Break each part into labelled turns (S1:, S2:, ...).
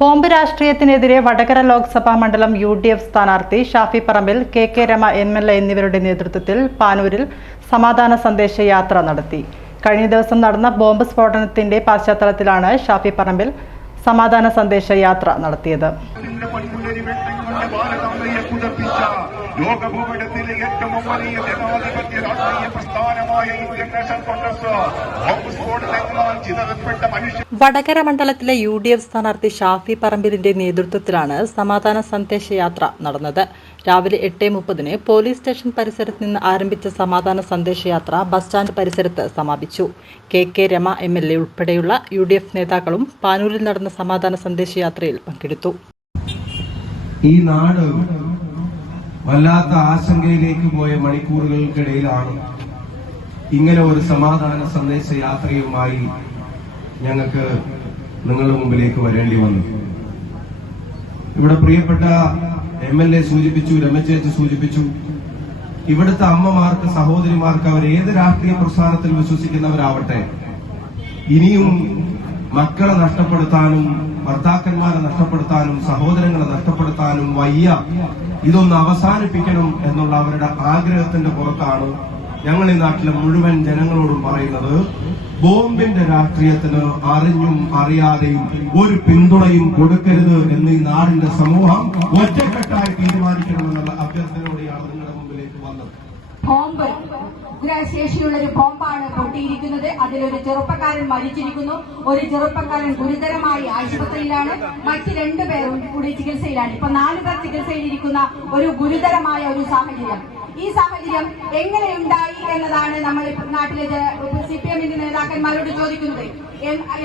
S1: Bomb രാഷ്ട്രീയത്തിനെതിരെ Vadakara Lok Sabha മണ്ഡലം U D F സ്ഥാനാർത്ഥി Shafi Parambil K K Rama M L A എന്നിവരുടെ നേതൃത്വത്തിൽ പാനൂരിൽ സമാധാന സന്ദേശ യാത്ര നടത്തി. കഴിഞ്ഞ ദിവസം നടന്ന ബോംബ് സ്ഫോടനത്തിന്റെ പശ്ചാത്തലത്തിലാണ് ഷാഫി പറമ്പിൽ സമാധാന സന്ദേശ യാത്ര നടത്തിയത്.
S2: വെട്ടങ്ങളുടെ ഭാരതാംബയെ കുതിർപ്പിച്ച ലോകഭൂപടത്തിലെ ഏറ്റവും വലിയ ജനാധിപത്യ രാഷ്ട്രീയ പ്രസ്ഥാനമായ ഇന്ത്യൻ നാഷണൽ കോൺഗ്രസ് ബോംബ് സ്ഫോടനങ്ങളാൽ മനുഷ്യ
S1: വടകര മണ്ഡലത്തിലെ യു ഡി എഫ് സ്ഥാനാർത്ഥി ഷാഫി പറമ്പിലിന്റെ നേതൃത്വത്തിലാണ് സമാധാന സന്ദേശയാത്ര നടന്നത്. രാവിലെ എട്ട് മുപ്പതിന് പോലീസ് സ്റ്റേഷൻ പരിസരത്ത് നിന്ന് ആരംഭിച്ച സമാധാന സന്ദേശയാത്ര ബസ് സ്റ്റാൻഡ് പരിസരത്ത് സമാപിച്ചു. K K Rama M L A ഉൾപ്പെടെയുള്ള യു ഡി എഫ് നേതാക്കളും പാനൂരിൽ നടന്ന സമാധാന സന്ദേശയാത്രയിൽ പങ്കെടുത്തു.
S3: ഈ നാട് വല്ലാത്ത ആശങ്കയിലേക്ക് പോയ മണിക്കൂറുകൾക്കിടയിലാണ് ഇങ്ങനെ ഒരു സമാധാന സന്ദേശ യാത്രയുമായി ഞങ്ങൾക്ക് നിങ്ങളുടെ മുമ്പിലേക്ക് വരേണ്ടി വന്നു. ഇവിടെ പ്രിയപ്പെട്ട എം എൽ എ സൂചിപ്പിച്ചു രമചേച്ച് സൂചിപ്പിച്ചു. ഇവിടുത്തെ അമ്മമാർക്ക് സഹോദരിമാർക്ക് അവർ ഏത് രാഷ്ട്രീയ പ്രസ്ഥാനത്തിൽ വിശ്വസിക്കുന്നവരാവട്ടെ ഇനിയും മക്കളെ നഷ്ടപ്പെടുത്താനും ഭർത്താക്കന്മാരെ നഷ്ടപ്പെടുത്താനും സഹോദരങ്ങളെ നഷ്ടപ്പെടുത്താനും വയ്യ. ഇതൊന്ന് അവസാനിപ്പിക്കണം എന്നുള്ള അവരുടെ ആഗ്രഹത്തിന്റെ പുറത്താണ് ഞങ്ങൾ ഈ നാട്ടിലെ മുഴുവൻ ജനങ്ങളോടും പറയുന്നത്. ബോംബിന്റെ രാഷ്ട്രീയത്തിന് അറിഞ്ഞും അറിയാതെയും ഒരു പിന്തുണയും കൊടുക്കരുത് എന്ന് ഈ നാടിന്റെ സമൂഹം ഒറ്റക്കെട്ടായി തീരുമാനിക്കണമെന്നുള്ള അഭ്യർത്ഥനയോടെയാണ് നിങ്ങളുടെ മുമ്പിലേക്ക് വന്നത്.
S4: ബോംബ് ഉഗ്രശേഷിയുള്ള ഒരു ബോംബാണ് പൊട്ടിയിരിക്കുന്നത്. അതിലൊരു ചെറുപ്പക്കാരൻ മരിച്ചിരിക്കുന്നു. ഒരു ചെറുപ്പക്കാരൻ ഗുരുതരമായി ആശുപത്രിയിലാണ്. മറ്റ് രണ്ടുപേരും കൂടി ചികിത്സയിലാണ്. ഇപ്പൊ നാലുപേർ ചികിത്സയിലിരിക്കുന്ന ഒരു ഗുരുതരമായ ഒരു സാഹചര്യം. ഈ സാഹചര്യം എങ്ങനെയുണ്ടായി എന്നതാണ് നമ്മൾ നാട്ടിലെ സി പി എമ്മിന്റെ നേതാക്കന്മാരോട് ചോദിക്കുന്നത്.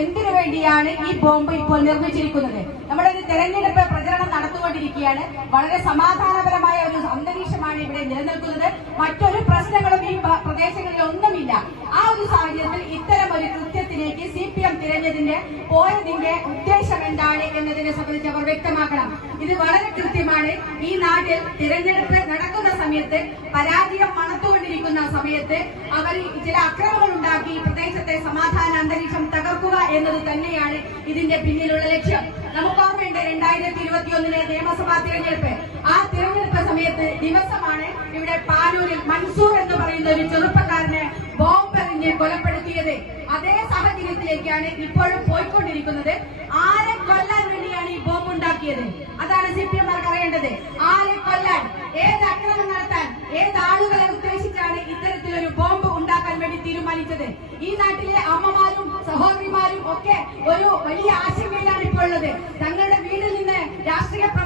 S4: എന്തിനു വേണ്ടിയാണ് ഈ ബോംബ് ഇപ്പോൾ നിർമ്മിച്ചിരിക്കുന്നത്? നമ്മുടെ ഒരു തെരഞ്ഞെടുപ്പ് പ്രചരണം നടത്തുകൊണ്ടിരിക്കുകയാണ് വളരെ സമാധാനപരമായ ഒരു അന്തരീക്ഷമാണ് ഇവിടെ നിലനിൽക്കുന്നത് മറ്റൊരു പ്രശ്നങ്ങളും ഈ പ്രദേശങ്ങളിൽ ഒന്നുമില്ല. ആ ഒരു സാഹചര്യത്തിൽ ഇത്തരം ഒരു കൃത്യത്തിലേക്ക് സി പി എം തിരഞ്ഞതിന്റെ പോയതിന്റെ ഉദ്ദേശം എന്താണ് എന്നതിനെ സംബന്ധിച്ച് അവർ വ്യക്തമാക്കണം. ഇത് വളരെ കൃത്യമാണ്. ഈ നാട്ടിൽ തിരഞ്ഞെടുപ്പ് നടക്കുന്ന സമയത്ത് പരാജയം മണത്തുകൊണ്ടിരിക്കുന്ന സമയത്ത് അവർ ചില അക്രമങ്ങൾ ഉണ്ടാക്കി പ്രദേശത്തെ സമാധാന അന്തരീക്ഷം തകർക്കുക എന്നത് തന്നെയാണ് ഇതിന്റെ പിന്നിലുള്ള ലക്ഷ്യം. ഓർമ്മയുണ്ട് രണ്ടായിരത്തി ഇരുപത്തി ഒന്നിലെ നിയമസഭാ തിരഞ്ഞെടുപ്പ്. ആ തിരഞ്ഞെടുപ്പ് സമയത്ത് ദിവസമാണ് ഇവിടെ പാനൂരിൽ മൻസൂർ എന്ന് പറയുന്ന ഒരു ചെറുപ്പക്കാരനെ ബോംബ് എറിഞ്ഞ് കൊലപ്പെടുത്തിയത്. അതേ സാഹചര്യത്തിലേക്കാണ് ഇപ്പോഴും പോയിക്കൊണ്ടിരിക്കുന്നത്. ആരെ കൊല്ലാൻ വേണ്ടിയാണ് ഈ ബോംബ് ഉണ്ടാക്കിയത് അതാണ് സി പി എംമാർക്ക് അറിയേണ്ടത്. ആരെ കൊല്ലാൻ ഏത് അക്രമം നടത്താൻ ഏത് ആളുകളെ ഉദ്ദേശിച്ചാണ് ഇത്തരത്തിലൊരു ബോംബ് ഉണ്ടാക്കാൻ വേണ്ടി തീരുമാനിച്ചത്? ഈ നാട്ടിലെ അമ്മമാരും സഹോദരിമാരും ഒക്കെ ഒരു വലിയ ആശങ്കയിലാണ് ഇപ്പോൾ ഉള്ളത്. തങ്ങൾ Yeah.